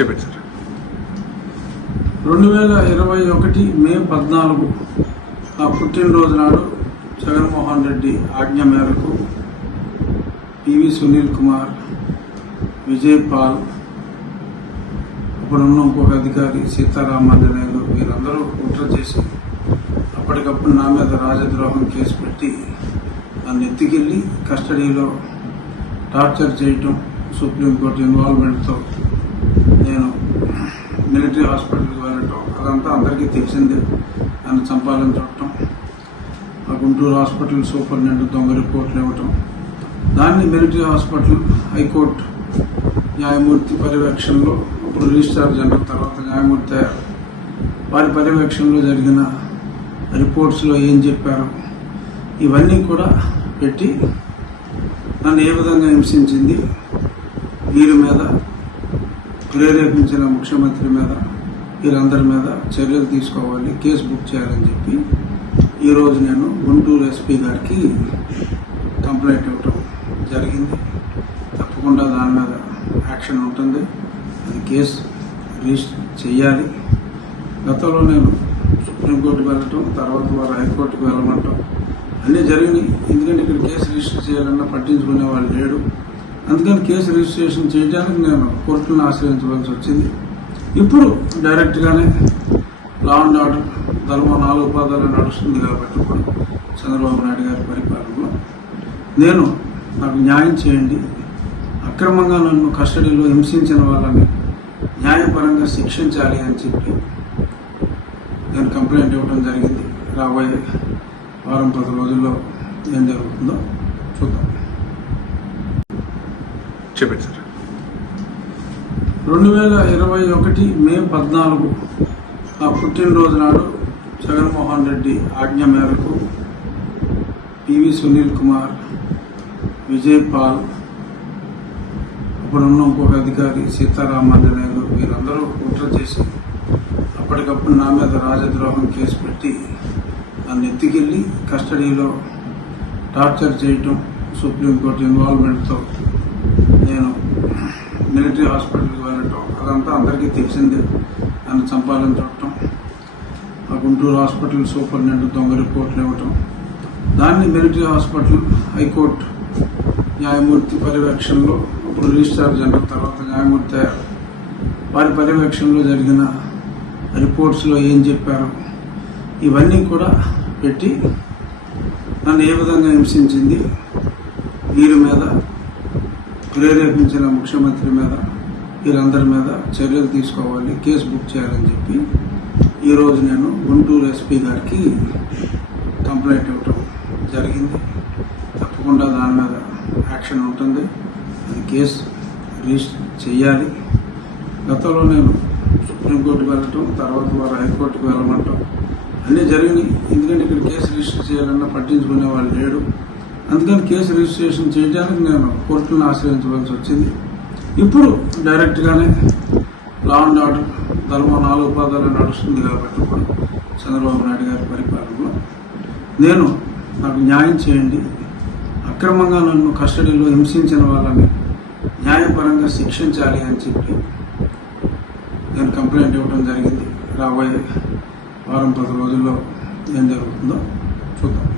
చెప్పండి సార్. 2021 మే 14 నా పుట్టినరోజు నాడు జగన్మోహన్ రెడ్డి ఆజ్ఞ మేరకు పివి సునీల్ కుమార్, విజయ్ పాల్, ఇప్పుడున్న ఇంకొక అధికారి సీతారామాంజనేయులు వీరందరూ కుట్ర చేసి అప్పటికప్పుడు నా మీద రాజద్రోహం కేసు పెట్టి నన్ను ఎత్తుకెళ్ళి కస్టడీలో టార్చర్ చేయటం, సుప్రీంకోర్టు ఇన్వాల్వ్మెంట్తో నేను మిలిటరీ హాస్పిటల్కి వెళ్ళటం, అదంతా అందరికీ తెలిసిందే. నన్ను చంపాలని చూడటం, ఆ గుంటూరు హాస్పిటల్ సూపరింటెండెంట్ దొంగ రిపోర్ట్లు ఇవ్వటం, దాన్ని మిలిటరీ హాస్పిటల్ హైకోర్టు న్యాయమూర్తి పర్యవేక్షణలో, ఇప్పుడు రిజిస్ట్రార్ జనరల్ తర్వాత న్యాయమూర్తి అయ్యారు, వారి పర్యవేక్షణలో జరిగిన రిపోర్ట్స్లో ఏం చెప్పారు ఇవన్నీ కూడా పెట్టి నన్ను ఏ విధంగా హింసించింది, వీరి మీద ప్రేరేపించిన ముఖ్యమంత్రి మీద, వీరందరి మీద చర్యలు తీసుకోవాలి, కేసు బుక్ చేయాలని చెప్పి ఈరోజు నేను గుంటూరు ఎస్పీ గారికి కంప్లైంట్ ఇవ్వటం జరిగింది. తప్పకుండా దాని మీద యాక్షన్ ఉంటుంది, అది కేసు రిజిస్టర్ చేయాలి. గతంలో నేను సుప్రీంకోర్టుకు వెళ్ళటం, తర్వాత వారు హైకోర్టుకు వెళ్ళమంటాం అన్నీ జరిగినాయి. ఎందుకంటే ఇక్కడ కేసు రిజిస్టర్ చేయాలన్నా పట్టించుకునే వాళ్ళు లేడు. అందుకని కేసు రిజిస్ట్రేషన్ చేయడానికి నేను కోర్టులను ఆశ్రయించవలసి వచ్చింది. ఇప్పుడు డైరెక్ట్గానే లా అండ్ ఆర్డర్ ధర్మం 4 పాదాలు నడుస్తుంది కాబట్టి ఇప్పుడు చంద్రబాబు నాయుడు గారి పరిపాలనలో నాకు న్యాయం చేయండి, అక్రమంగా నన్ను కస్టడీలో హింసించిన వాళ్ళని న్యాయపరంగా శిక్షించాలి అని చెప్పి నేను కంప్లైంట్ ఇవ్వడం జరిగింది. రాబోయే వారం 10 రోజుల్లో ఏం జరుగుతుందో చూద్దాం. చెప్పండి సార్. 2021 మే 14 నా పుట్టినరోజు నాడు జగన్మోహన్ రెడ్డి ఆజ్ఞ మేరకు పివి సునీల్ కుమార్, విజయ్ పాల్, ఇప్పుడున్న ఇంకొక అధికారి సీతారామాంజనేయులు వీరందరూ కుట్ర చేసి అప్పటికప్పుడు నా మీద రాజద్రోహం కేసు పెట్టి నన్ను ఎత్తుకెళ్ళి కస్టడీలో టార్చర్ చేయటం, సుప్రీంకోర్టు ఇన్వాల్వ్మెంట్తో నేను మిలిటరీ హాస్పిటల్కి వెళ్ళటం, అదంతా అందరికీ తెలిసిందే. నన్ను చంపాలని చూడటం, ఆ గుంటూరు హాస్పిటల్ సూపరింటెండెంట్ దొంగ రిపోర్ట్లు ఇవ్వటం, దాన్ని మిలిటరీ హాస్పిటల్ హైకోర్టు న్యాయమూర్తి పర్యవేక్షణలో, ఇప్పుడు రిజిస్ట్రార్ జనరల్ తర్వాత న్యాయమూర్తి అయ్యారు, వారి పర్యవేక్షణలో జరిగిన రిపోర్ట్స్లో ఏం చెప్పారు ఇవన్నీ కూడా పెట్టి నన్ను ఏ విధంగా హింసించింది, వీరి మీద ప్రేరేపించిన ముఖ్యమంత్రి మీద, వీరందరి మీద చర్యలు తీసుకోవాలి, కేసు బుక్ చేయాలని చెప్పి ఈరోజు నేను గుంటూరు ఎస్పీ గారికి కంప్లైంట్ ఇవ్వటం జరిగింది. తప్పకుండా దాని మీద యాక్షన్ ఉంటుంది, అది కేసు రిజిస్టర్ చేయాలి. గతంలో నేను సుప్రీంకోర్టుకు వెళ్ళటం, తర్వాత వారు హైకోర్టుకు వెళ్ళమంటాం అన్నీ జరిగినాయి. ఎందుకంటే ఇక్కడ కేసు రిజిస్టర్ చేయాలన్నా పట్టించుకునే వాళ్ళు లేడు. అందుకని కేసు రిజిస్ట్రేషన్ చేయడానికి నేను కోర్టులను ఆశ్రయించవలసి వచ్చింది. ఇప్పుడు డైరెక్ట్గానే లా అండ్ ఆర్డర్ ధర్మం 4 పాదాలు నడుస్తుంది కాబట్టి ఇప్పుడు చంద్రబాబు నాయుడు గారి పరిపాలనలో నాకు న్యాయం చేయండి, అక్రమంగా నన్ను కస్టడీలో హింసించిన వాళ్ళని న్యాయపరంగా శిక్షించాలి అని చెప్పి నేను కంప్లైంట్ ఇవ్వడం జరిగింది. రాబోయే వారం 10 రోజుల్లో ఏం జరుగుతుందో చూద్దాం.